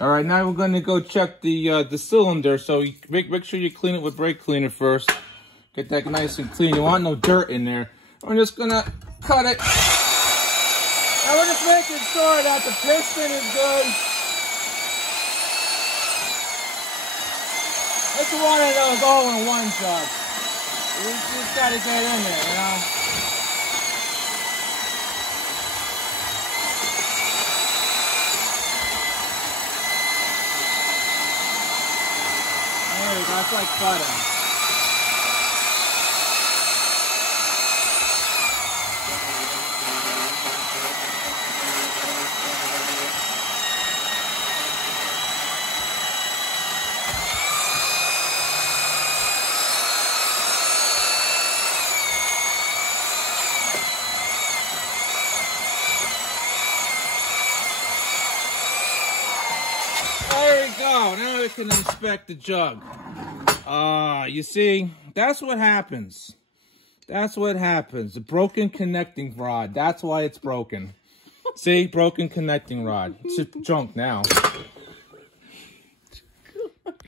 All right, now we're going to go check the cylinder. So you make sure you clean it with brake cleaner first. Get that nice and clean. You want no dirt in there. I'm just going to cut it. Now we're just making sure that the piston is good. It's one of those all-in-one jobs. You just got to get in there, you know. There we go, that's like butter. There we go. Now we can inspect the jug. You see, that's what happens. That's what happens. A broken connecting rod. That's why it's broken. See, broken connecting rod. It's just junk now.